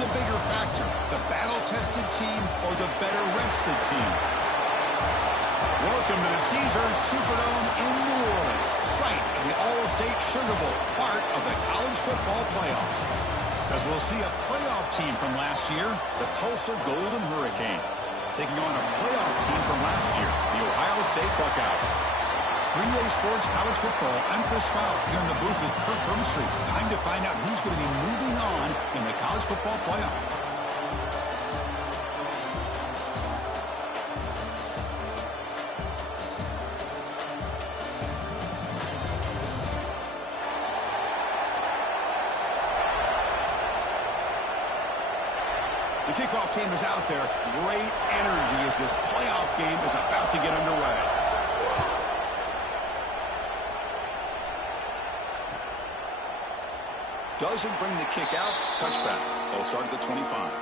the bigger factor, the battle-tested team or the better-rested team? Welcome to the Caesars Superdome in New Orleans, site of the All-State Sugar Bowl, part of the college football playoff. As we'll see a playoff team from last year, the Tulsa Golden Hurricane, taking on a playoff team from last year, the Ohio State Buckeyes. 3A Sports College Football, I'm Chris Fowler here in the booth with Kirk Hermstreet. Time to find out who's going to be moving on in the college football playoff. The kickoff team is out there. Great energy as this playoff game is about to get underway. Doesn't bring the kick out. Touchback. They'll start at the 25.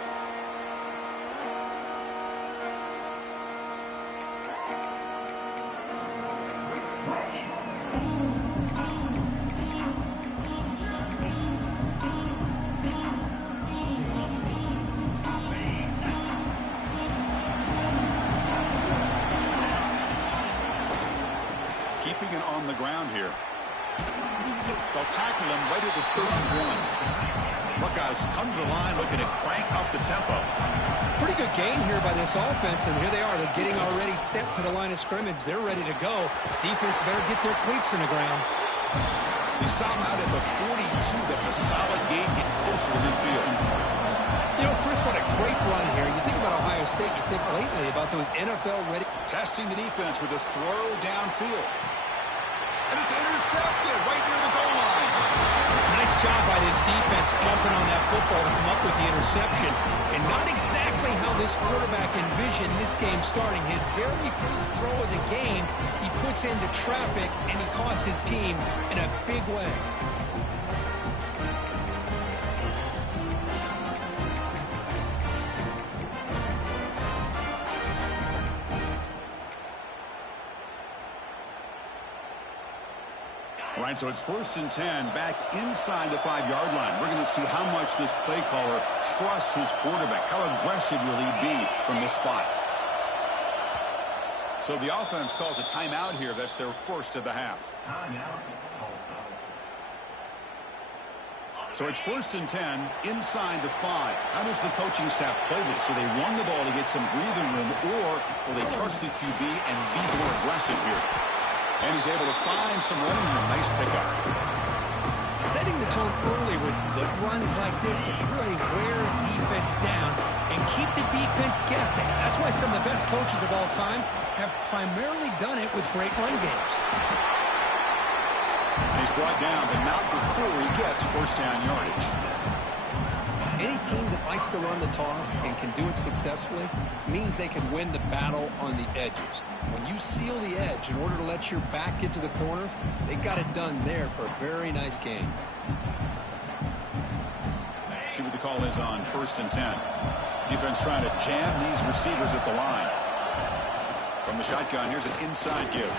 Keeping it on the ground here. They'll tackle him right at the 31. Buckeyes come to the line looking to crank up the tempo. Pretty good gain here by this offense, and here they are. They're getting already set to the line of scrimmage. They're ready to go. Defense better get their cleats in the ground. They stop him out at the 42. That's a solid gain, getting closer to midfield. You know, Chris, what a great run here. You think about Ohio State, you think lately about those NFL-ready. Testing the defense with a throw downfield. And it's intercepted right near the goal line. Nice job by this defense jumping on that football to come up with the interception. And not exactly how this quarterback envisioned this game starting. His very first throw of the game, he puts into traffic, and he costs his team in a big way. All right, so it's 1st and 10 back inside the 5-yard line. We're going to see how much this play caller trusts his quarterback. How aggressive will he be from this spot? So the offense calls a timeout here. That's their first of the half. So it's 1st and 10 inside the 5. How does the coaching staff play this? So they run the ball to get some breathing room, or will they trust the QB and be more aggressive here? And he's able to find some running room. Nice pickup. Setting the tone early with good runs like this can really wear a defense down and keep the defense guessing. That's why some of the best coaches of all time have primarily done it with great run games. And he's brought down, but not before he gets first down yardage. Any team that likes to run the toss and can do it successfully means they can win the battle on the edges. When you seal the edge in order to let your back get to the corner, they got it done there for a very nice game. See what the call is on 1st and 10. Defense trying to jam these receivers at the line. From the shotgun, here's an inside give.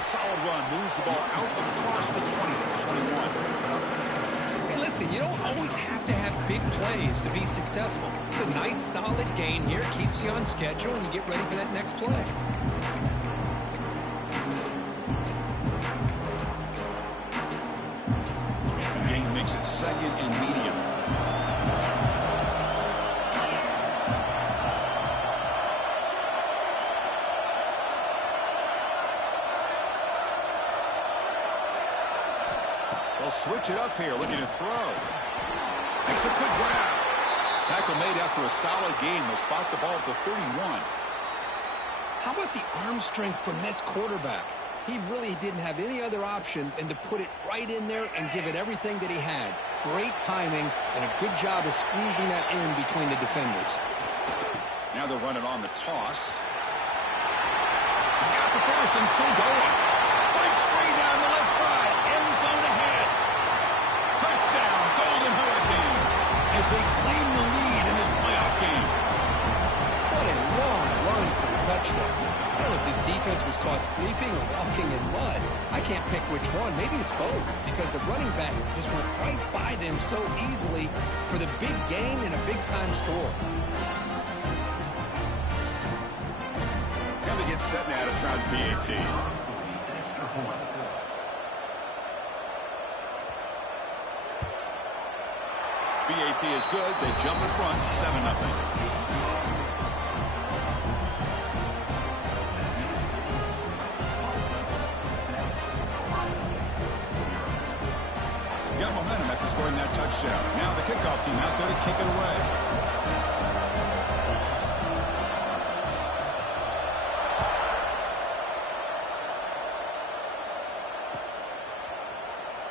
Solid run, moves the ball out across the 20 to the 21. Hey, listen, you don't always have to have big plays to be successful. It's a nice, solid gain here. Keeps you on schedule, and you get ready for that next play. The gain makes it 2nd and medium. They'll switch it up here, looking to throw. Makes a quick grab. Tackle made after a solid gain. They'll spot the ball at the 31. How about the arm strength from this quarterback? He really didn't have any other option than to put it right in there and give it everything that he had. Great timing and a good job of squeezing that in between the defenders. Now they're running on the toss. He's got the first and still going. Breaks free down the left side. End zone ahead. Touchdown, Golden Hurricane, as they claim the lead in this playoff game. What a long run for the touchdown. I don't know if this defense was caught sleeping or walking in mud. I can't pick which one. Maybe it's both, because the running back just went right by them so easily for the big gain and a big-time score. Now they get set now to try the BAT. BAT is good. They jump in front, 7-0. Got momentum after scoring that touchdown. Now the kickoff team out there to kick it away.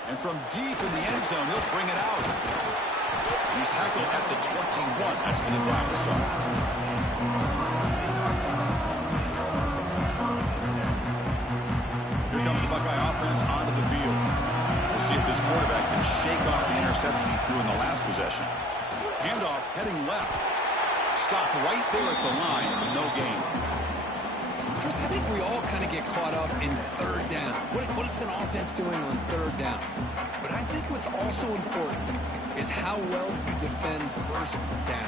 And from deep in the end zone, he'll bring it out. He's tackled at the 21. That's when the drive will start. Here comes the Buckeye offense onto the field. We'll see if this quarterback can shake off the interception he threw in the last possession. Handoff heading left. Stop right there at the line with no gain. Chris, I think we all kind of get caught up in third down. What's an offense doing on third down? But I think what's also important is how well you defend first down.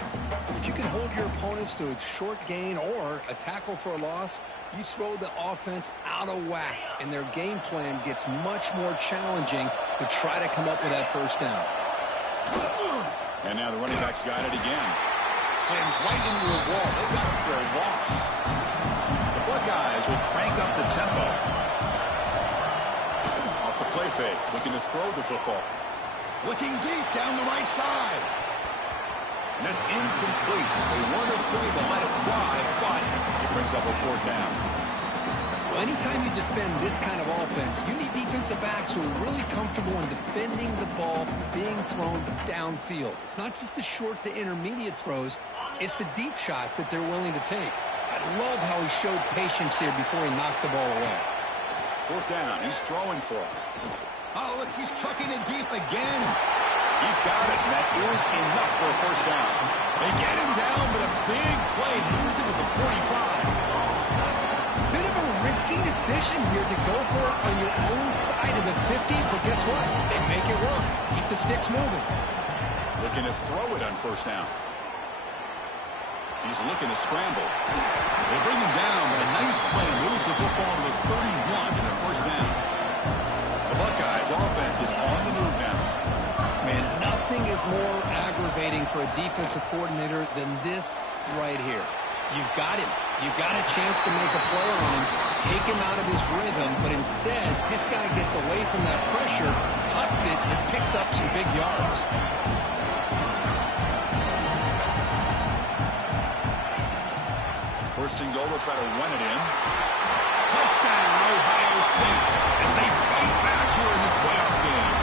If you can hold your opponents to a short gain or a tackle for a loss, you throw the offense out of whack, and their game plan gets much more challenging to try to come up with that first down. And now the running back's got it again. Slams right into a wall. They've got him for a loss. The Buckeyes will crank up the tempo. Off the play fake, looking to throw the football. Looking deep down the right side. And that's incomplete. They weren't afraid to let it fly, but it brings up a fourth down. Well, anytime you defend this kind of offense, you need defensive backs who are really comfortable in defending the ball being thrown downfield. It's not just the short to intermediate throws, it's the deep shots that they're willing to take. I love how he showed patience here before he knocked the ball away. Fourth down, he's throwing for it. Oh, look, he's chucking it deep again. He's got it, and that is enough for a first down. They get him down, but a big play moves him to the 45. Bit of a risky decision here to go for it on your own side of the 50, but guess what? They make it work. Keep the sticks moving. Looking to throw it on first down. He's looking to scramble. They bring him down, but a nice play moves the football to the 31 and a first down. The Buckeyes offense is on the move now. Man, nothing is more aggravating for a defensive coordinator than this right here. You've got him. You've got a chance to make a play on him, take him out of his rhythm, but instead, this guy gets away from that pressure, tucks it, and picks up some big yards. First and goal, they'll try to run it in. Touchdown, Ohio State, as they fight back here in this playoff game.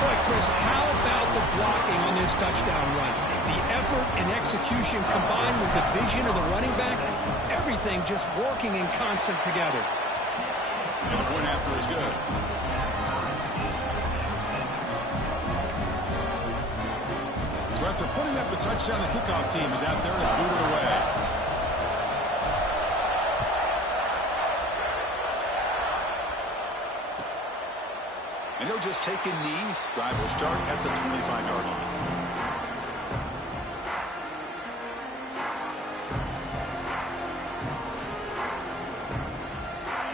Boy, Chris, how about the blocking on this touchdown run? The effort and execution combined with the vision of the running back, everything just working in concert together. And the point after is good. So after putting up the touchdown, the kickoff team is out there to boot it away. And he'll just take a knee. Drive will start at the 25-yard line.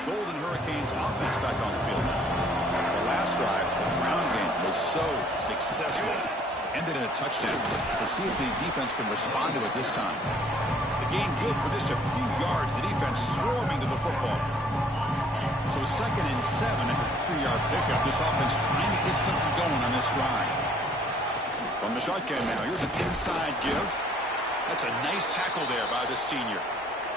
Golden Hurricanes offense back on the field now. The last drive, the ground game, was so successful. Ended in a touchdown. We'll see if the defense can respond to it this time. The game good for just a few yards. The defense swarming to the football. So 2nd and 7 at the 3-yard pickup. This offense trying to get something going on this drive. From the shotgun now, here's an inside give. That's a nice tackle there by the senior.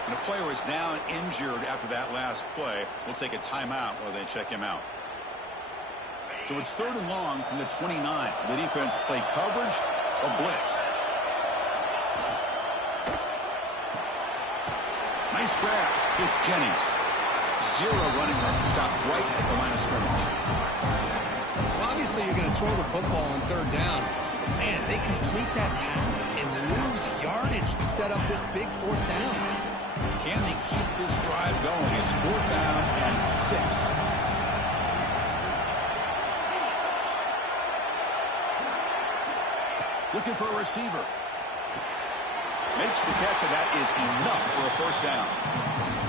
And the player is down injured after that last play. We'll take a timeout while they check him out. So it's 3rd and long from the 29. The defense play coverage or blitz. Nice grab. It's Jennings. Zero running room. Stop right at the line of scrimmage. Well, obviously, you're going to throw the football on 3rd down. But man, they complete that pass and lose yardage to set up this big 4th down. Can they keep this drive going? It's 4th down and 6. Looking for a receiver. Makes the catch, and that is enough for a 1st down.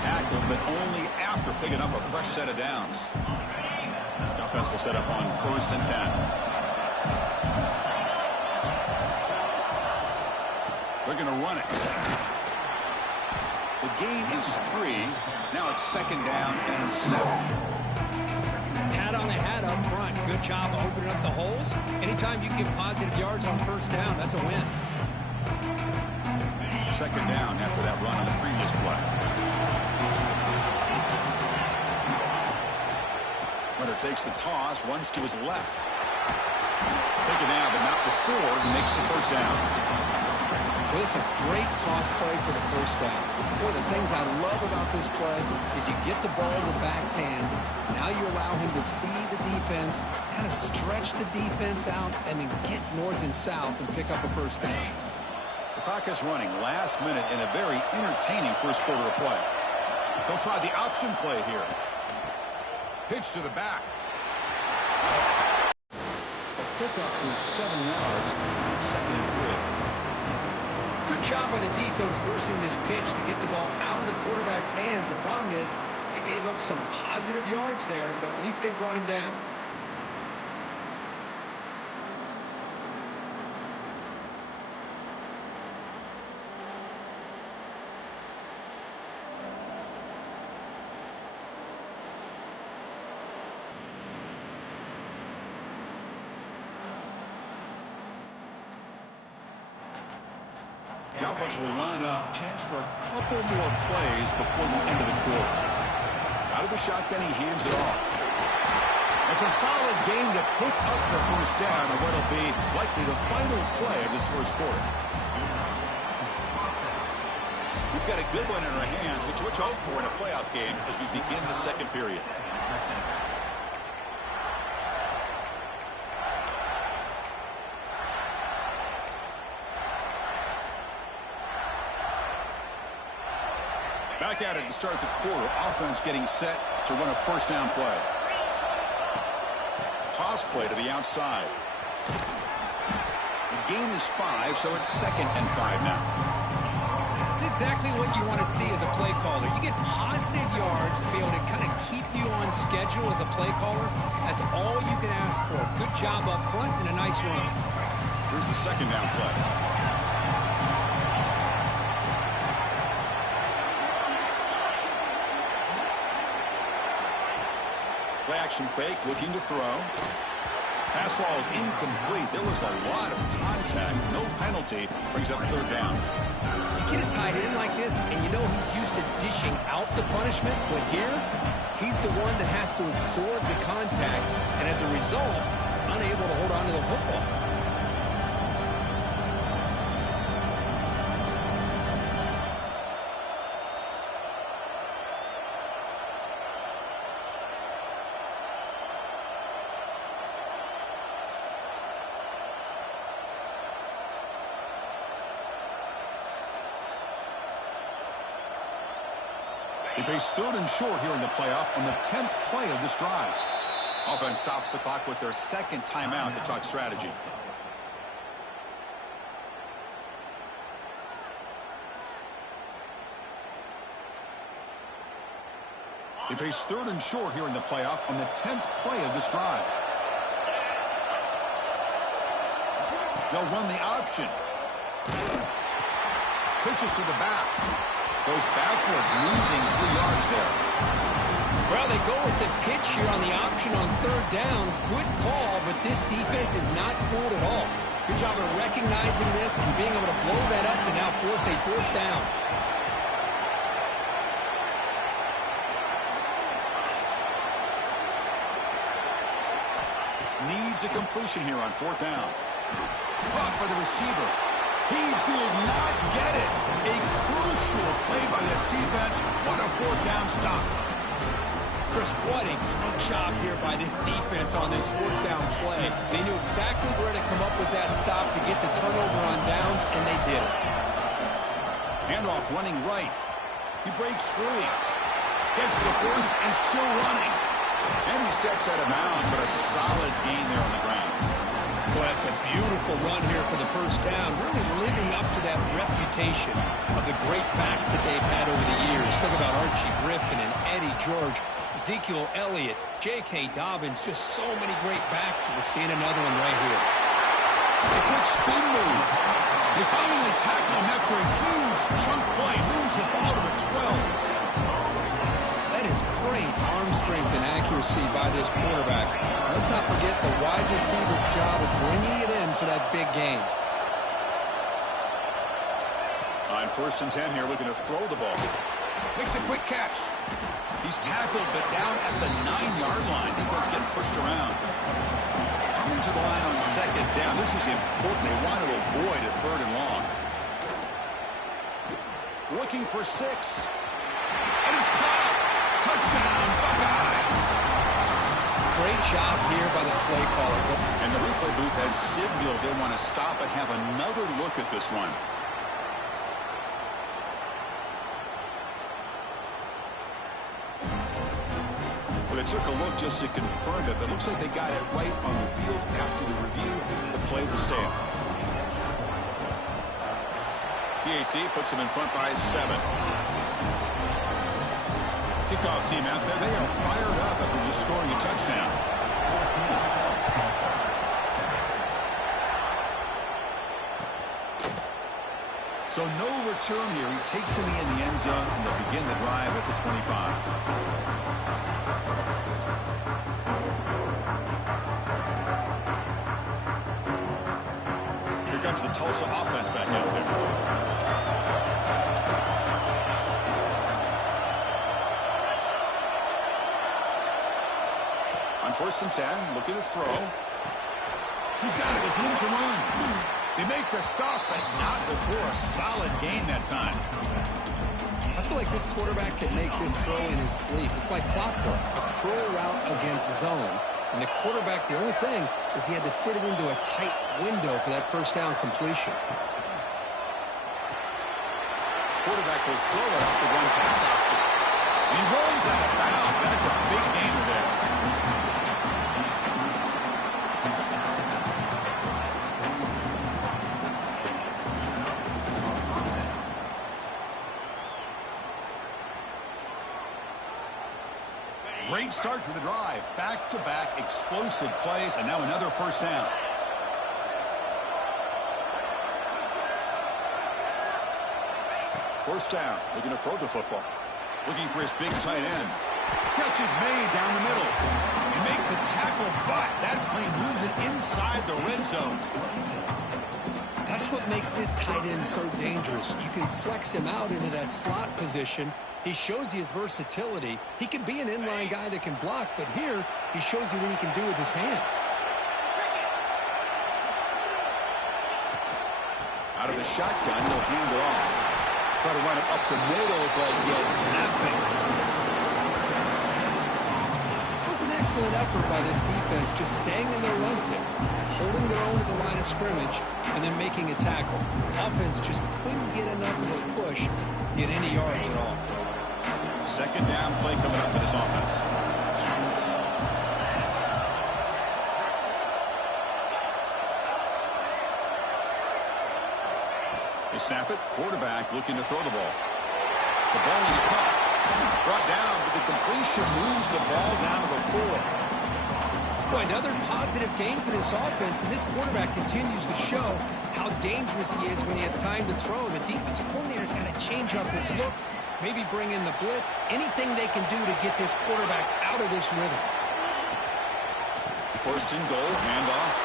Tackled, but only after picking up a fresh set of downs. The offense will set up on 1st and 10. They're going to run it. The gain is 3. Now it's 2nd down and 7. Pat on the hat up front. Good job opening up the holes. Anytime you get positive yards on 1st down, that's a win. 2nd down after that run on the previous play. Runner takes the toss, runs to his left. Taken down, but not before he makes the 1st down. Well, it's a great toss play for the 1st down. One of the things I love about this play is you get the ball in the back's hands. Now you allow him to see the defense, kind of stretch the defense out, and then get north and south and pick up a 1st down. The clock is running last minute in a very entertaining 1st quarter of play. They'll try the option play here. Pitch to the back. The pickup is 7 yards, 2nd and 3. Good job by the defense forcing this pitch to get the ball out of the quarterback's hands. The problem is they gave up some positive yards there, but at least they brought him down. The offense will line up. Chance for a couple more plays before the end of the quarter. Out of the shotgun, he hands it off. It's a solid game to pick up the 1st down on what will be likely the final play of this 1st quarter. We've got a good one in our hands, which we'll hope for in a playoff game as we begin the 2nd period. Back at it to start the quarter. Offense getting set to run a 1st down play. Toss play to the outside. The gain is 5, so it's 2nd and 5 now. That's exactly what you want to see as a play caller. You get positive yards to be able to kind of keep you on schedule as a play caller. That's all you can ask for. Good job up front and a nice run. Here's the 2nd down play. Play action fake, looking to throw. Pass ball is incomplete. There was a lot of contact. No penalty. Brings up 3rd down. You get a tight end like this, and you know he's used to dishing out the punishment, but here, he's the one that has to absorb the contact, and as a result, he's unable to hold on to the football. They face 3rd and short here in the playoff on the 10th play of this drive. Offense stops the clock with their 2nd timeout to talk strategy. They face 3rd and short here in the playoff on the 10th play of this drive. They'll run the option. Pitches to the back. Goes backwards, losing 3 yards there. Well, they go with the pitch here on the option on 3rd down. Good call, but this defense is not fooled at all. Good job of recognizing this and being able to blow that up to now force a 4th down. Needs a completion here on 4th down. Caught for the receiver. He did not get it. A crucial play by this defense. What a 4th down stop. Chris, what a great job here by this defense on this 4th down play. They knew exactly where to come up with that stop to get the turnover on downs, and they did it. Handoff running right. He breaks free. Gets to the first and still running. And he steps out of bounds, but a solid gain there on the ground. Well, that's a beautiful run here for the first down, really living up to that reputation of the great backs that they've had over the years. Talk about Archie Griffin and Eddie George, Ezekiel Elliott, J.K. Dobbins, just so many great backs. We're seeing another one right here. A quick spin move. They finally tackle him after a huge chunk play. Moves the ball to the 12. That is great arm strength and accuracy by this quarterback. Let's not forget the wide receiver's job of bringing it in for that big game. On 1st and 10 here, looking to throw the ball. Makes a quick catch. He's tackled, but down at the 9-yard line. Defense getting pushed around. Coming to the line on 2nd down. This is important. They want to avoid a 3rd and long. Looking for 6. And it's caught. Touchdown, Buckeyes. Great job here by the play caller. And the replay booth has signaled they want to stop and have another look at this one. Well, they took a look just to confirm it, but it looks like they got it right on the field. After the review, the play was stale. PAT puts them in front by 7. Kickoff team out there. They are fired up after just scoring a touchdown. So no return here. He takes it in the end zone, and they'll begin the drive at the 25. Here comes the Tulsa offense back out there. On 1st and 10, looking to throw. He's got it with room to run. They make the stop, but not before a solid gain that time. I feel like this quarterback can make this throw in his sleep. It's like clockwork, a curl route against zone. And the quarterback, the only thing is he had to fit it into a tight window for that first down completion. Quarterback will throw it off the run pass option. And he rolls out of bounds. That's a big gainer there. Great start for the drive. Back-to-back explosive plays, and now another first down. First down, looking to throw the football. Looking for his big tight end. Catch is made down the middle. They make the tackle, but that play moves it inside the red zone. That's what makes this tight end so dangerous. You can flex him out into that slot position. He shows you his versatility. He can be an inline guy that can block, but here he shows you what he can do with his hands. Out of the shotgun, he'll hand it off. Try to run it up the middle, but get nothing. It was an excellent effort by this defense, just staying in their run fits, holding their own at the line of scrimmage, and then making a tackle. Offense just couldn't get enough of a push to get any yards at all. Second down play coming up for this offense. They snap it. Quarterback looking to throw the ball. The ball is caught. Brought down, but the completion moves the ball down to the 4. Well, another positive game for this offense, and this quarterback continues to show how dangerous he is when he has time to throw. The defensive coordinator's got to change up his looks, maybe bring in the blitz, anything they can do to get this quarterback out of this rhythm. First and goal, handoff.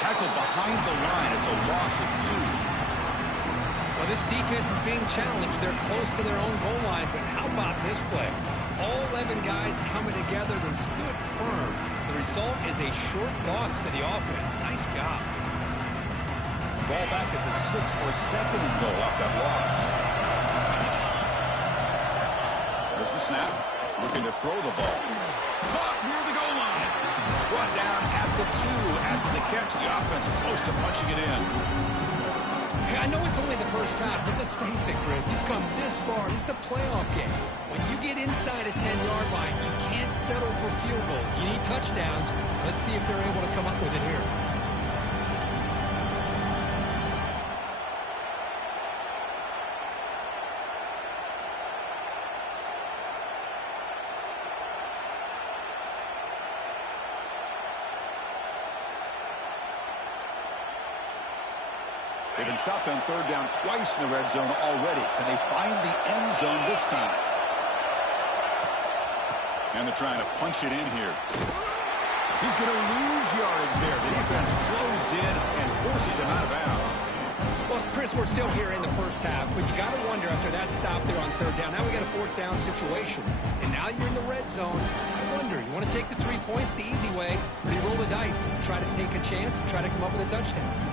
Tackled behind the line. It's a loss of 2. Well, this defense is being challenged. They're close to their own goal line, but how about this play? All 11 guys coming together. They stood firm. The result is a short loss for the offense. Nice job. Ball back at the 6 for second and goal off that loss. There's the snap. Looking to throw the ball. Caught near the goal line. Brought down at the 2. After the catch, the offense close to punching it in. I I know it's only the first half, but let's face it, Chris, you've come this far. This is a playoff game. When you get inside a 10-yard line, you can't settle for field goals. You need touchdowns. Let's see if they're able to come up with it here. They've been stopped on third down twice in the red zone already. Can they find the end zone this time? And they're trying to punch it in here. He's going to lose yardage there. The defense closed in and forces him out of bounds. Well, Chris, we're still here in the first half, but you got to wonder after that stop there on third down. Now we got a fourth down situation. And now you're in the red zone. I wonder, you want to take the 3 points the easy way, or do you roll the dice, try to take a chance, and try to come up with a touchdown?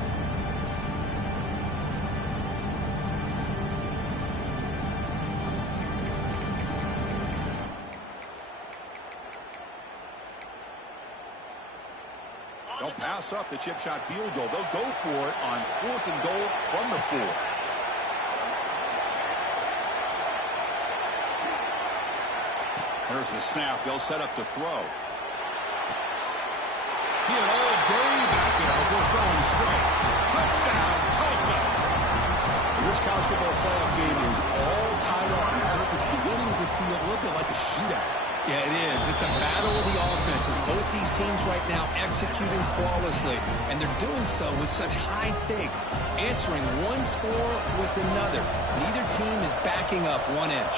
They'll pass up the chip shot field goal. They'll go for it on 4th and goal from the 4. There's the snap. They'll set up to throw. He had all day back there before throwing straight. Touchdown, Tulsa. This college football playoff game is all tied up. It's beginning to feel a little bit like a shootout. Yeah, it is. It's a battle of the offenses. Both these teams right now executing flawlessly, and they're doing so with such high stakes, answering one score with another. Neither team is backing up 1 inch.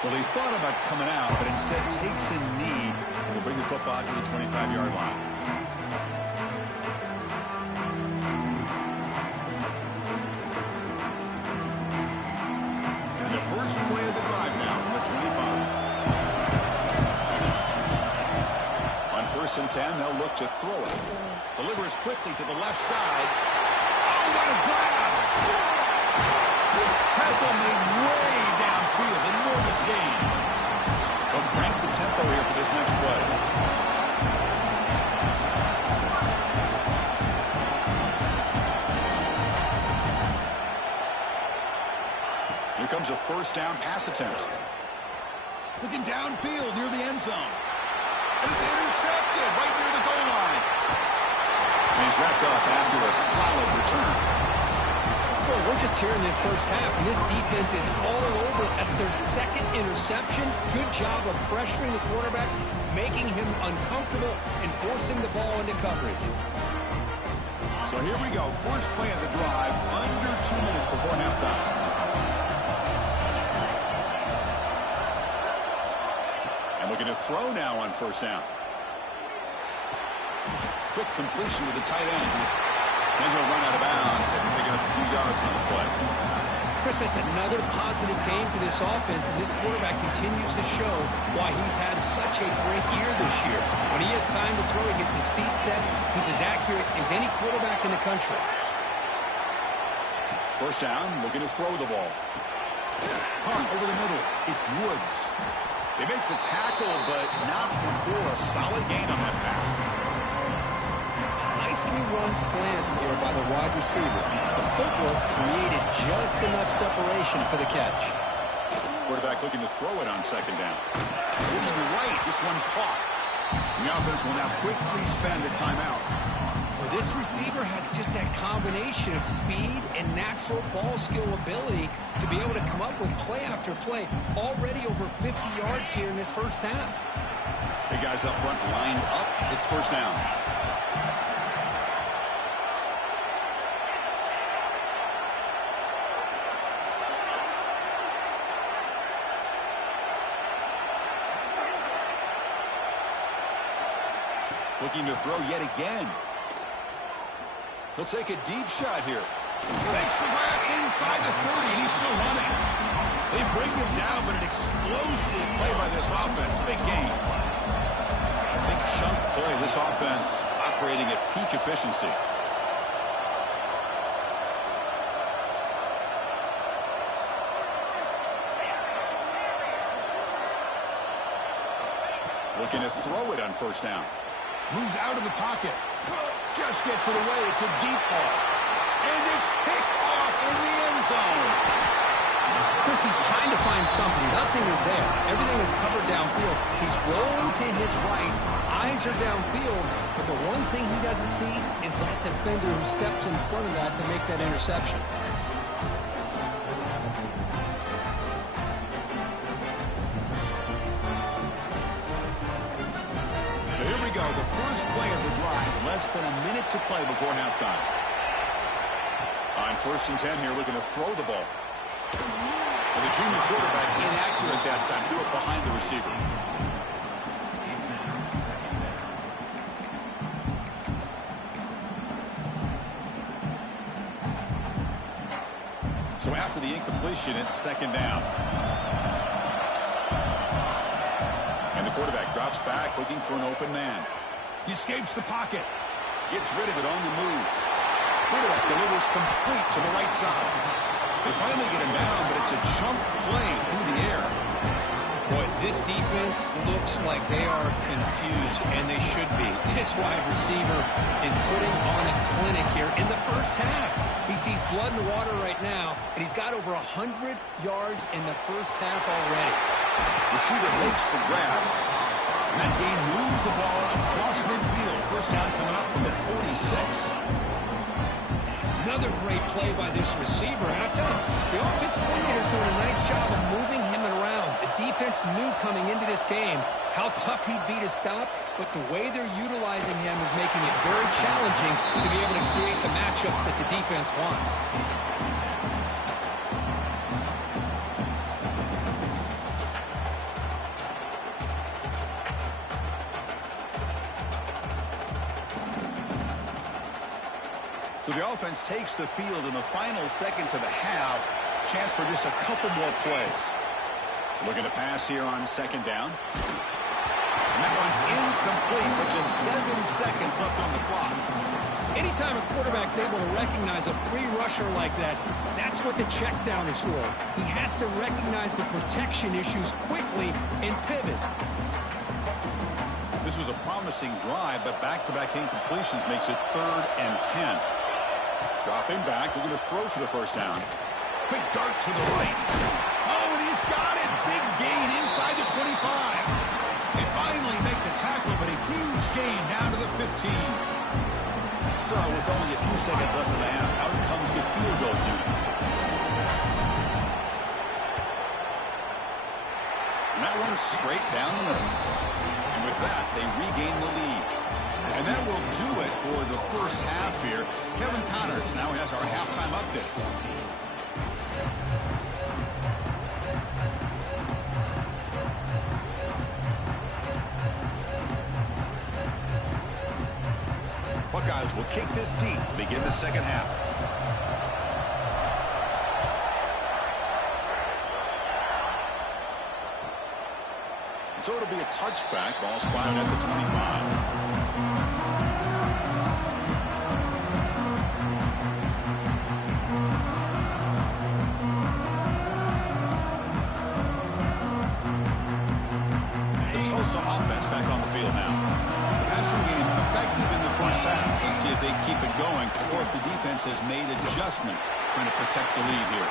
Well, he thought about coming out, but instead takes a knee and will bring the football to the 25-yard line. First play of the drive now from the 25. On 1st and 10, they'll look to throw it. Delivers quickly to the left side. Oh, what a grab! Tackle made way downfield. Enormous gain. They'll crank the tempo here for this next play. Here comes a first down pass attempt. Looking downfield near the end zone. And it's intercepted right near the goal line. And he's wrapped up after a solid return. Well, we're just here in this first half, and this defense is all over. That's their second interception. Good job of pressuring the quarterback, making him uncomfortable, and forcing the ball into coverage. So here we go. First play of the drive, under 2 minutes before halftime. Looking to throw now on first down. Quick completion with the tight end. Then he'll run out of bounds and pick up a few yards on the play. Chris, that's another positive game for this offense, and this quarterback continues to show why he's had such a great year this year. When he has time to throw, he gets his feet set. He's as accurate as any quarterback in the country. First down, looking to throw the ball. Hunt over the middle. It's Woods. They make the tackle, but not before a solid gain on that pass. Nicely run slant here by the wide receiver. The footwork created just enough separation for the catch. Quarterback looking to throw it on second down. Looking right, this one caught. And the offense will now quickly spend a timeout. Well, this receiver has just that combination of speed and natural ball skill ability to be able to come up with play after play. Already over 50 yards here in this first half. Big guys up front lined up. It's first down. Looking to throw yet again. He'll take a deep shot here. Makes the grab inside the 30, and he's still running. They bring him down, but an explosive play by this offense. Big gain. Big chunk play. This offense operating at peak efficiency. Looking to throw it on first down. Moves out of the pocket. Just gets it away. It's a deep ball. And it's picked off in the end zone. Chris, he's trying to find something. Nothing is there. Everything is covered downfield. He's rolling to his right. Eyes are downfield. But the one thing he doesn't see is that defender who steps in front of that to make that interception. So here we go. The first play of the drive. Less than a minute to play before halftime. On 1st and 10 here, looking to throw the ball. And the junior quarterback inaccurate that time. Threw it behind the receiver. So after the incompletion, it's 2nd down. And the quarterback drops back, looking for an open man. He escapes the pocket. Gets rid of it on the move. Quarterback delivers complete to the right side. They finally get him down, but it's a jump play through the air. Boy, this defense looks like they are confused, and they should be. This wide receiver is putting on a clinic here in the first half. He sees blood in the water right now, and he's got over 100 yards in the first half already. Receiver makes the grab. And that gain moves the ball across midfield. First down coming up from the 46. Another great play by this receiver. And I'll tell you, the offensive coordinator is doing a nice job of moving him around. The defense knew coming into this game how tough he'd be to stop, but the way they're utilizing him is making it very challenging to be able to create the matchups that the defense wants. So the offense takes the field in the final seconds of the half. Chance for just a couple more plays. Looking to pass here on 2nd down. And that one's incomplete with just 7 seconds left on the clock. Anytime a quarterback's able to recognize a free rusher like that, that's what the check down is for. He has to recognize the protection issues quickly and pivot. This was a promising drive, but back-to-back incompletions makes it 3rd and 10. Dropping back, looking to throw for the first down. Quick dart to the right. Oh, and he's got it. Big gain inside the 25. They finally make the tackle, but a huge gain down to the 15. So, with only a few seconds left in the half, out comes the field goal unit. And that one's straight down the middle. And with that, they regain the lead. And that will do it for the first half here. Kevin Connors now has our halftime update. Buckeyes will kick this deep to begin the second half. So it'll be a touchback. Ball spotted at the 25. Offense back on the field now. The passing game effective in the first half. Let's see if they keep it going or if the defense has made adjustments trying to protect the lead here.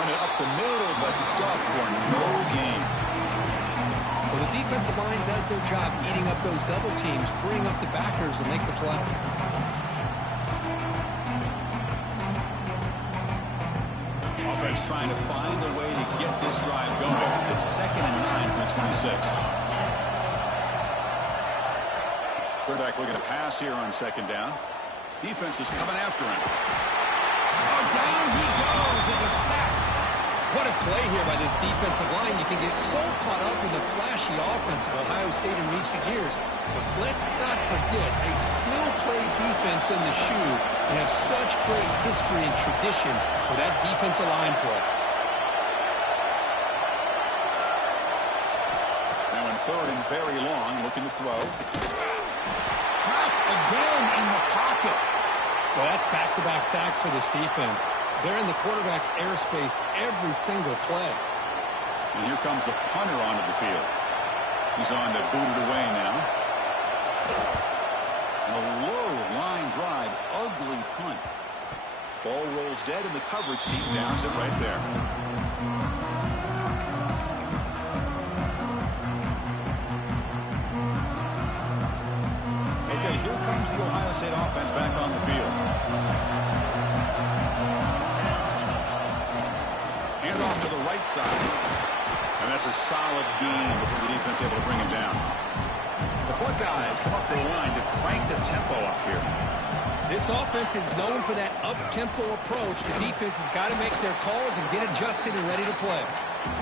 Run it up the middle, but stuffed for no gain. Well, the defensive line does their job eating up those double teams, freeing up the backers to make the play. Offense trying to find a way to get this drive going. It's 2nd and 9 from the 26. Quarterback looking to pass here on 2nd down. Defense is coming after him. Oh, down he goes. It's a sack. What a play here by this defensive line. You can get so caught up in the flashy offense of Ohio State in recent years. But let's not forget, they still play defense in the shoe and have such great history and tradition with that defensive line play. Now in 3rd and very long, looking to throw. Trapped again in the pocket. Well, that's back-to-back sacks for this defense. They're in the quarterback's airspace every single play. And here comes the punter onto the field. He's on to boot it away now. And a low line drive, ugly punt. Ball rolls dead in the coverage seat, downs it right there. Okay, here comes the Ohio State offense back on the field. Hand off to the right side. And that's a solid gain before the defense able to bring him down. The Buckeyes come up the line to crank the tempo up here. This offense is known for that up-tempo approach. The defense has got to make their calls and get adjusted and ready to play.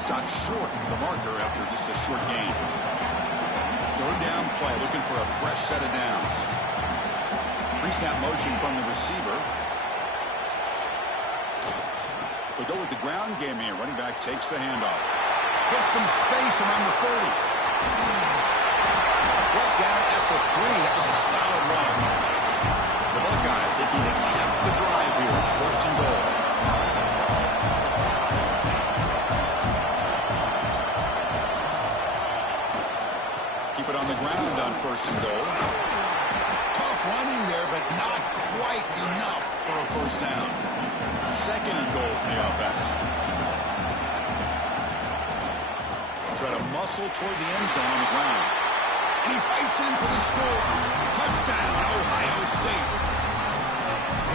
Stopped short of the marker after just a short gain. Third down play, looking for a fresh set of downs. Pre-snap motion from the receiver. We go with the ground game here. Running back takes the handoff. Gets some space around the 30. Brought down at the 3. That was a solid run. The Buckeyes looking to cap the drive here. It's first and goal. Keep it on the ground on first and goal. Tough running there, but not quite enough for a first down. Second and goal for the offense. Try to muscle toward the end zone on the ground. And he fights in for the score. Touchdown, Ohio State.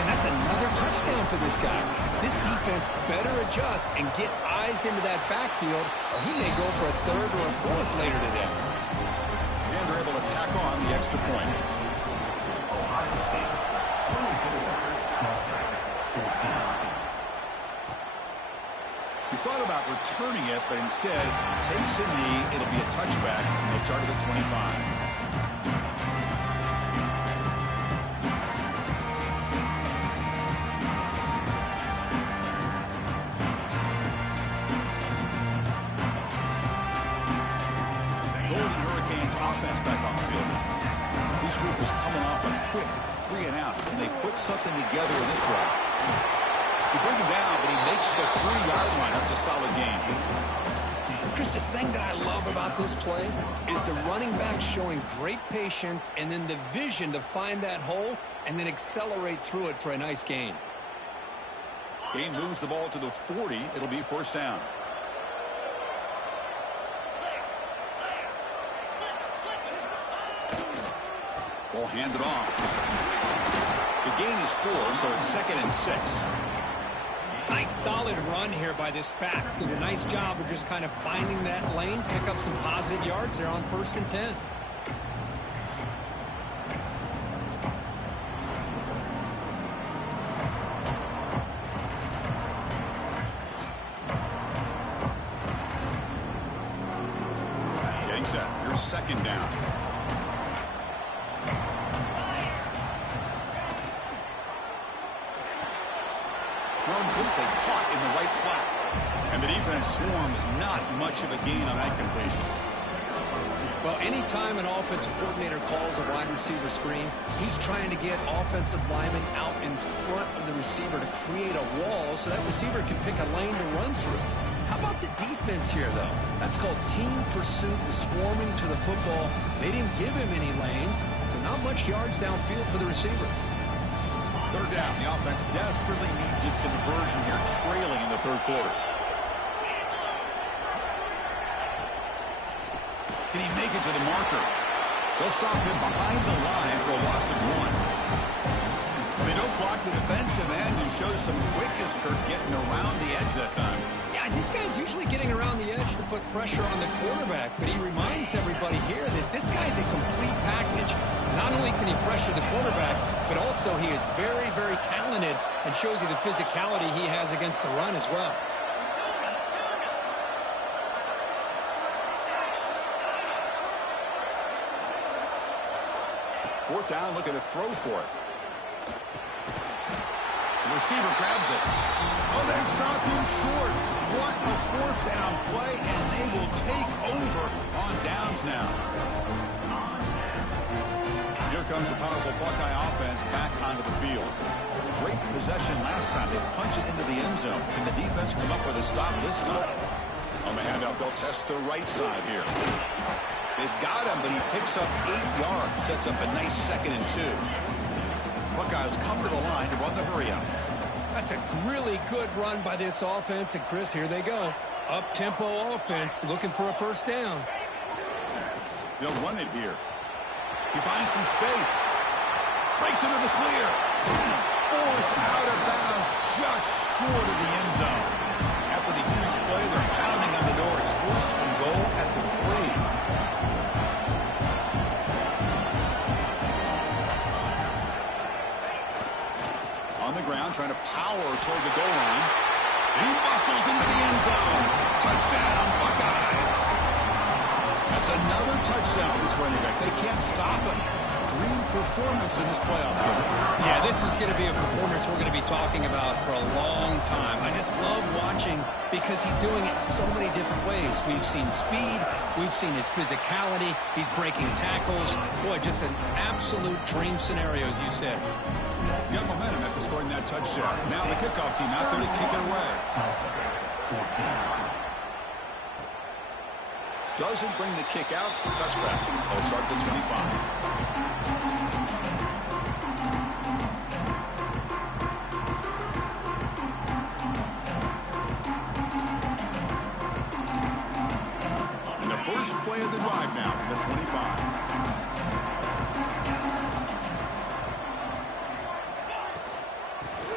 And that's another touchdown for this guy. This defense better adjust and get eyes into that backfield, or he may go for a third or a fourth later today. And they're able to tack on the extra point. He thought about returning it, but instead takes a knee. It'll be a touchback. They'll start at the 25. Golden Hurricanes offense back on the field. This group was coming off a quick 3 and out, and they put something together in this one. You bring him down, but he makes the 3-yard line. That's a solid gain. Chris, the thing that I love about this play is the running back showing great patience and then the vision to find that hole and then accelerate through it for a nice gain. Gain moves the ball to the 40. It'll be first down. Ball handed off. The gain is 4, so it's 2nd and 6. Nice solid run here by this back. Did a nice job of just kind of finding that lane, pick up some positive yards there on 1st and 10. Getting set. Here's 2nd down. Quickly caught in the right flat. And the defense swarms, not much of a gain on that completion. Well, anytime an offensive coordinator calls a wide receiver screen, he's trying to get offensive linemen out in front of the receiver to create a wall so that receiver can pick a lane to run through. How about the defense here, though? That's called team pursuit and swarming to the football. They didn't give him any lanes, so not much yards downfield for the receiver. Third down. The offense desperately needs a conversion here, trailing in the third quarter. Can he make it to the marker? They'll stop him behind the line for a loss of 1. They don't block the defensive end, who shows some quickness, Kirk, getting around the edge that time. Yeah, this guy's usually getting around the edge to put pressure on the quarterback, but he reminds everybody here that this guy's a complete package. Not only can he pressure the quarterback, but also he is very, very talented and shows you the physicality he has against the run as well. Fourth down, look at the throw for it. The receiver grabs it. Oh, that's not too short. What a fourth down play, and they will take over on downs now. Here comes the powerful Buckeye offense back onto the field. Great possession last time. They punch it into the end zone. Can the defense come up with a stop this time? On the handout, they'll test the right side here. They've got him, but he picks up 8 yards, sets up a nice 2nd and 2. Buckeyes come to the line to run the hurry-up. That's a really good run by this offense. And, Chris, here they go. Up-tempo offense looking for a first down. They'll run it here. He finds some space. Breaks into the clear. Forced out of bounds just short of the end zone. After the huge play, they're pounding on the door. It's first and goal at the 3. On the ground, trying to power toward the goal line. He muscles into the end zone. Touchdown, Buckeyes. That's another touchdown for this running back. They can't stop him. Dream performance in this playoff game. Yeah, this is going to be a performance we're going to be talking about for a long time. I just love watching because he's doing it in so many different ways. We've seen speed. We've seen his physicality. He's breaking tackles. Boy, just an absolute dream scenario, as you said. You got momentum after scoring that touchdown. Now the kickoff team out there to kick it away. Doesn't bring the kick out. Touchback. They'll start at the 25. And the first play of the drive now from the 25.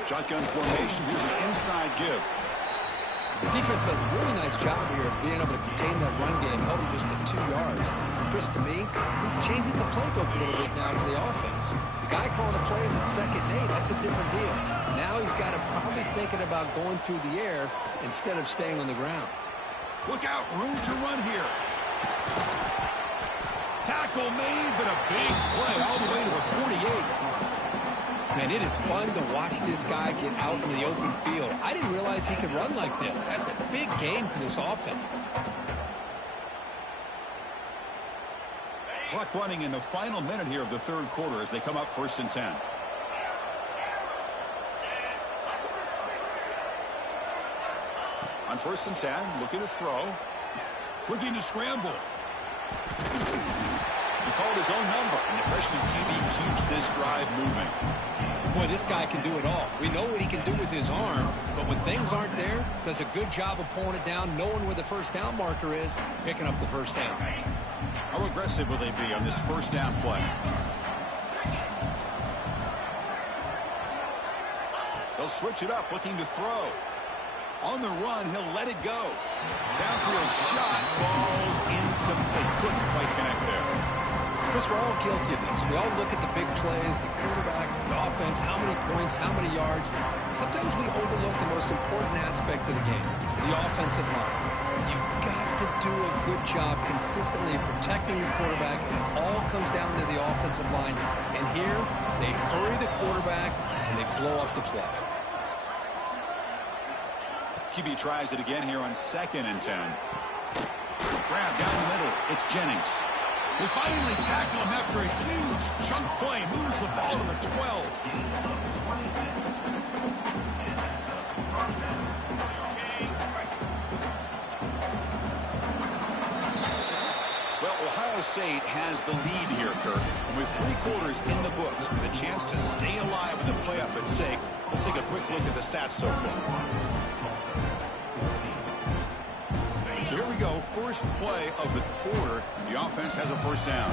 Shotgun formation. Here's an inside give. The defense does a really nice job here of being able to contain that run game, held him just to 2 yards. Chris, to me, this changes the playbook a little bit now for the offense. The guy calling the plays at 2nd and 8, that's a different deal. Now he's got to probably thinking about going through the air instead of staying on the ground. Look out, room to run here. Tackle made, but a big play all the way to the 48. Man, it is fun to watch this guy get out in the open field. I didn't realize he could run like this. That's a big game for this offense. Clock running in the final minute here of the 3rd quarter as they come up 1st and 10. On 1st and 10, looking to throw. Looking to scramble. He called his own number, and the freshman QB keeps this drive moving. Boy, this guy can do it all. We know what he can do with his arm, but when things aren't there, does a good job of pulling it down, knowing where the first down marker is, picking up the first down. How aggressive will they be on this first down play? They'll switch it up, looking to throw. On the run, he'll let it go. Downfield shot falls incomplete. Couldn't quite connect there. Chris, we're all guilty of this. We all look at the big plays, the quarterbacks, the offense, how many points, how many yards. Sometimes we overlook the most important aspect of the game, the offensive line. You've got to do a good job consistently protecting your quarterback, and it all comes down to the offensive line. And here, they hurry the quarterback, and they blow up the play. QB tries it again here on 2nd and 10. Grab down the middle. It's Jennings. They finally tackle him after a huge chunk play. Moves the ball to the 12. Well, Ohio State has the lead here, Kirk. And with 3 quarters in the books, with a chance to stay alive in the playoff at stake, let's take a quick look at the stats so far. So here we go, first play of the quarter. The offense has a first down.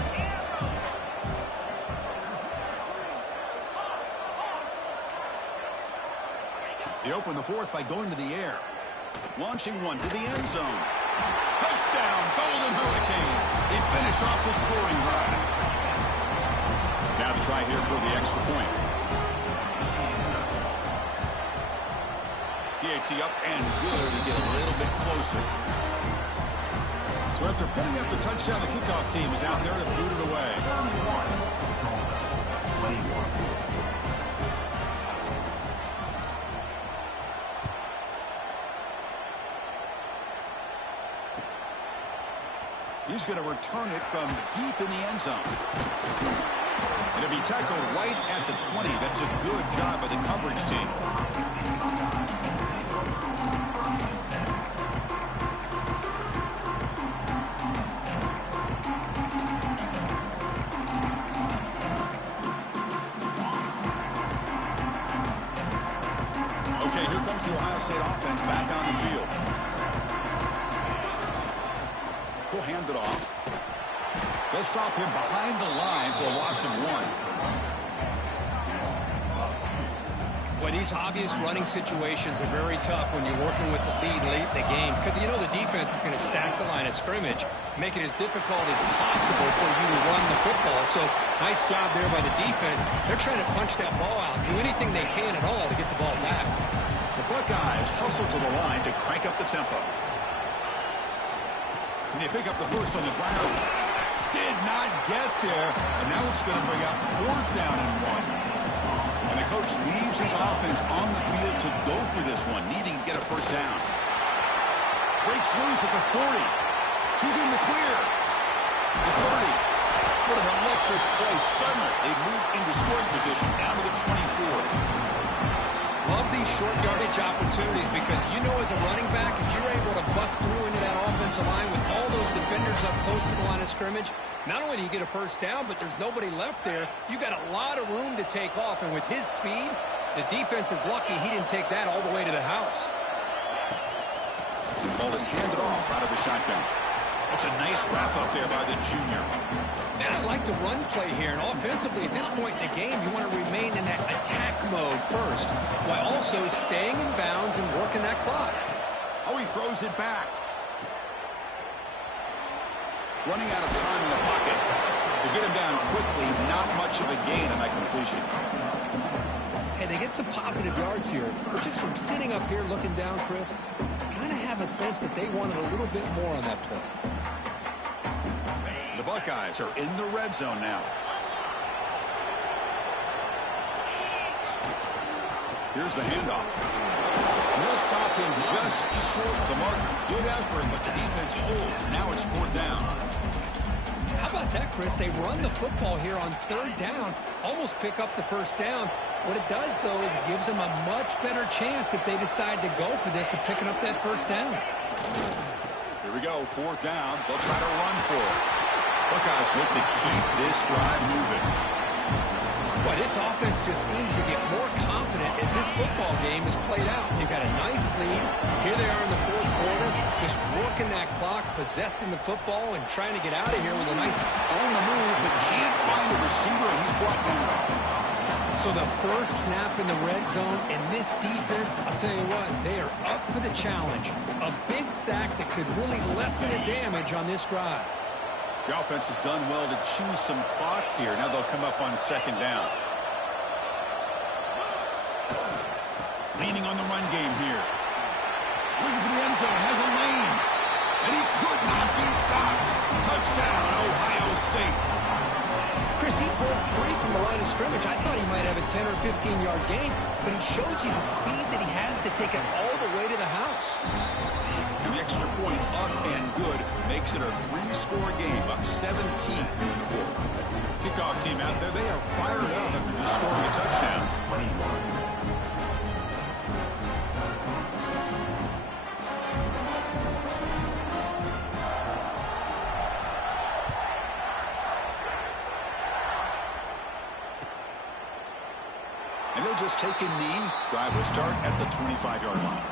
They open the 4th by going to the air. Launching one to the end zone. Touchdown, Golden Hurricane. They finish off the scoring drive. Now the try here for the extra point. PAT up and good to get a little bit closer. So after putting up the touchdown, the kickoff team is out there to boot it away. He's going to return it from deep in the end zone. And it'll be tackled right at the 20. That's a good job by the coverage team. brings the Ohio State offense back on the field. He'll hand it off. They'll stop him behind the line for a loss of 1. Well, these obvious running situations are very tough when you're working with the lead late in the game because you know the defense is going to stack the line of scrimmage, make it as difficult as possible for you to run the football. So nice job there by the defense. They're trying to punch that ball out, do anything they can at all to get the ball back. The Buckeyes hustle to the line to crank up the tempo. Can they pick up the first on the ground? Did not get there, and now it's going to bring up 4th down and 1. And the coach leaves his offense on the field to go for this one, needing to get a first down. Breaks loose at the 40. He's in the clear. The 30. What an electric play. Suddenly, they move into scoring position down to the 24. Love these short yardage opportunities because you know as a running back, if you're able to bust through into that offensive line with all those defenders up close to the line of scrimmage, not only do you get a first down, but there's nobody left there. You got a lot of room to take off, and with his speed, the defense is lucky he didn't take that all the way to the house. The ball is handed off out of the shotgun. That's a nice wrap up there by the junior. Man, I like the run play here, and offensively at this point in the game, you want to remain in that attack mode first, while also staying in bounds and working that clock. Oh, he throws it back. Running out of time in the pocket. To get him down quickly, not much of a gain on that completion. Hey, they get some positive yards here, but just from sitting up here looking down, Chris, I kind of have a sense that they wanted a little bit more on that play. The Buckeyes are in the red zone now. Here's the handoff. And they'll stop him just short of the mark. Good effort, but the defense holds. Now it's 4th down. How about that, Chris? They run the football here on 3rd down, almost pick up the first down. What it does, though, is it gives them a much better chance if they decide to go for this of picking up that first down. Here we go, 4th down. They'll try to run for it. Buckeyes look to keep this drive moving. Boy, this offense just seems to get more confident as this football game is played out. They've got a nice lead. Here they are in the 4th quarter, just working that clock, possessing the football, and trying to get out of here with a nice... On the move, but can't find a receiver, and he's brought down. So the first snap in the red zone, and this defense, I'll tell you what, they are up for the challenge. A big sack that could really lessen the damage on this drive. The offense has done well to chew some clock here. Now they'll come up on 2nd down. Leaning on the run game here. Looking for the end zone, has a lane. And he could not be stopped. Touchdown, Ohio State. Chris, he broke free from the line of scrimmage. I thought he might have a 10 or 15-yard gain, but he shows you the speed that he has to take it all the way to the house. And the extra point up and good makes it a 3-score game, up 17 in the 4th. Kickoff team out there, they are fired up after just scoring a touchdown. And they'll just take a knee. Drive will start at the 25-yard line.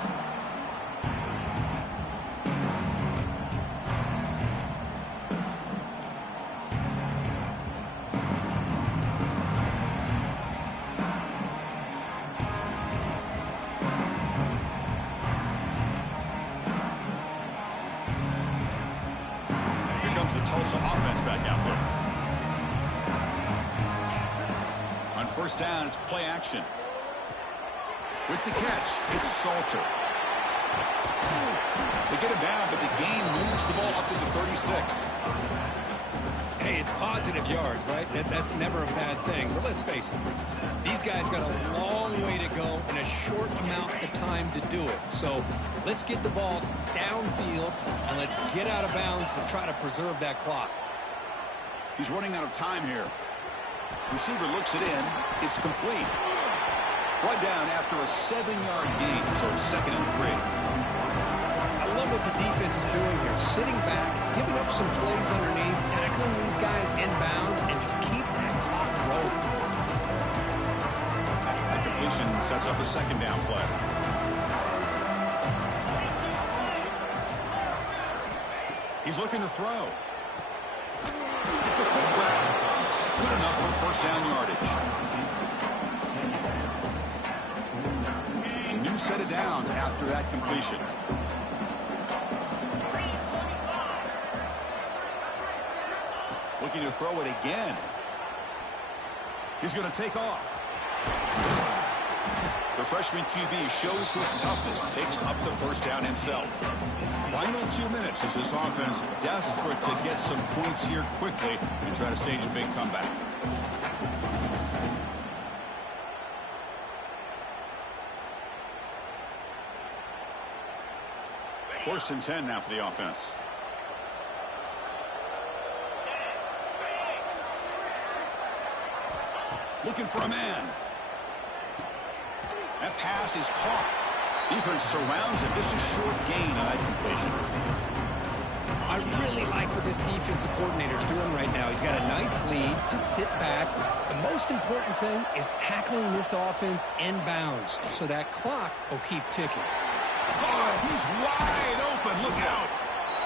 Here comes the Tulsa offense back out there. On 1st down, it's play action. With the catch, it's Salter. They get him down, but the gain moves the ball up to the 36. Hey, it's positive yards, right? That's never a bad thing. But let's face it, Bruce, these guys got a long way to go in a short amount of time to do it. So let's get the ball downfield, and let's get out of bounds to try to preserve that clock. He's running out of time here. Receiver looks it in. It's complete. Brought down after a 7-yard gain, so it's 2nd and 3. I love what the defense is doing here. Sitting back, giving up some plays underneath, tackling these guys in bounds, and just keep that clock rolling. The completion sets up a 2nd down play. He's looking to throw. It's a quick grab. Good enough for first down yardage. A new set of downs after that completion. Looking to throw it again. He's going to take off. The freshman QB shows his toughness, picks up the first down himself. Final 2 minutes as this offense desperate to get some points here quickly and try to stage a big comeback. First and 10 now for the offense. Looking for a man. That pass is caught. Defense surrounds him. Just a short gain on that completion. I really like what this defensive coordinator is doing right now. He's got a nice lead. Just sit back. The most important thing is tackling this offense inbounds so that clock will keep ticking. Oh, he's wide open. Look out.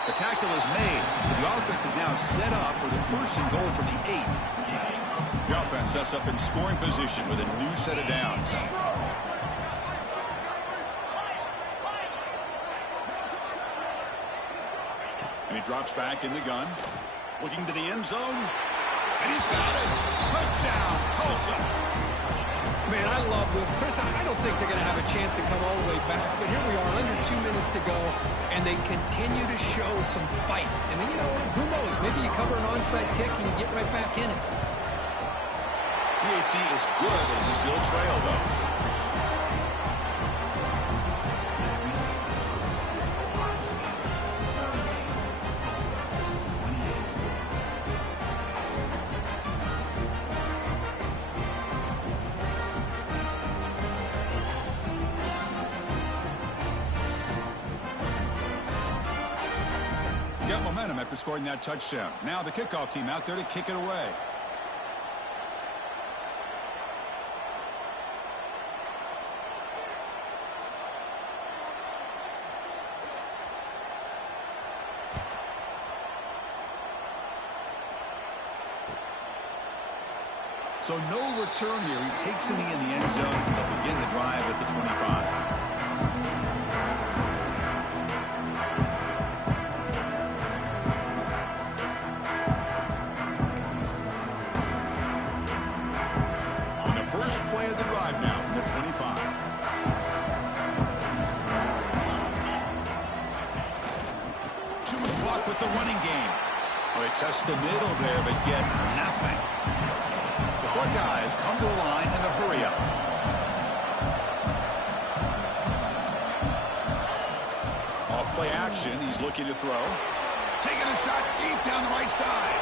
The tackle is made. The offense is now set up with a first and goal from the 8. The offense sets up in scoring position with a new set of downs. And he drops back in the gun. Looking to the end zone. And he's got it. Touchdown, Tulsa. Man, I love this. Chris, I don't think they're going to have a chance to come all the way back. But here we are, under 2 minutes to go. And they continue to show some fight. And then, you know, who knows? Maybe you cover an onside kick and you get right back in it. PHC is good and still trail, though. Got momentum after scoring that touchdown. Now the kickoff team out there to kick it away. So no return here. He takes him in the end zone. They'll begin the drive at the 25. On the first play of the drive now from the 25. Two block with the running game. Well, they test the middle there, but get nothing. Buckeyes come to the line in a hurry-up. Off-play action. He's looking to throw. Taking a shot deep down the right side.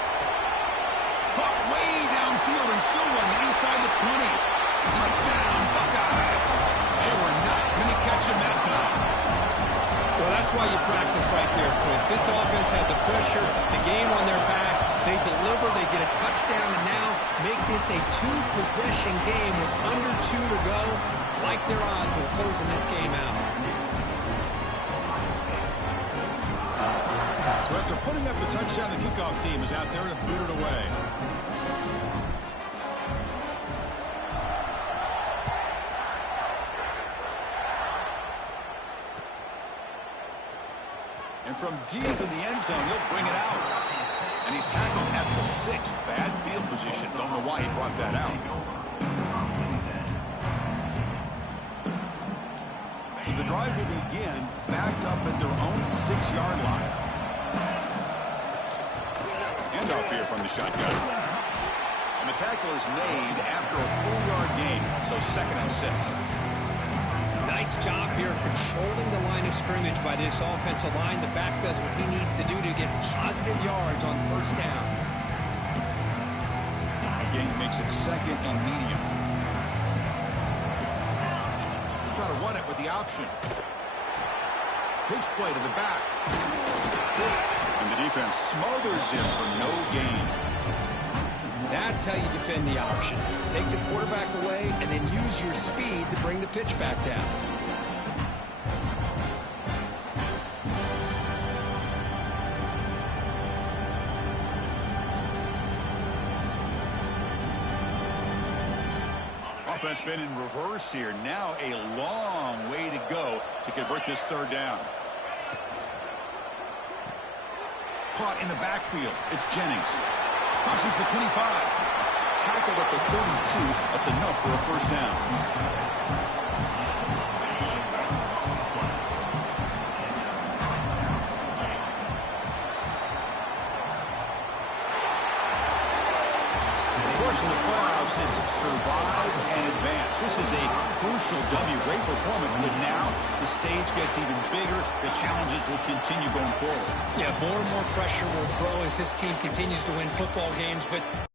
Caught way downfield and still running inside the 20. Touchdown, Buckeyes. They were not going to catch him that time. Well, that's why you practice right there, Chris. This offense had the pressure, the game on their back. They deliver, they get a touchdown, and now make this a two-possession game with under 2 to go. Like their odds of closing this game out. So after putting up the touchdown, the kickoff team is out there to boot it away. And from deep in the end zone, he'll bring it out. And he's tackled at the 6. Bad field position. Don't know why he brought that out. So the drive will begin backed up at their own 6-yard line. Handoff here from the shotgun. And the tackle is made after a 4-yard gain. So 2nd and 6. Nice job here of controlling the line of scrimmage by this offensive line. The back does what he needs to do to get positive yards on first down. Again, makes it 2nd and medium. Try to run it with the option. Pitch play to the back. And the defense smothers him for no gain. That's how you defend the option. Take the quarterback away and then use your speed to bring the pitch back down. offense been in reverse here. Now a long way to go to convert this third down. Caught in the backfield. It's Jennings. Crosses the 25. Tackled at the 32. That's enough for a first down. In the playoffs, it's survive and advance. This is a crucial W. Great performance, but now the stage gets even bigger. The challenges will continue going forward. Yeah, more and more pressure will grow as this team continues to win football games, but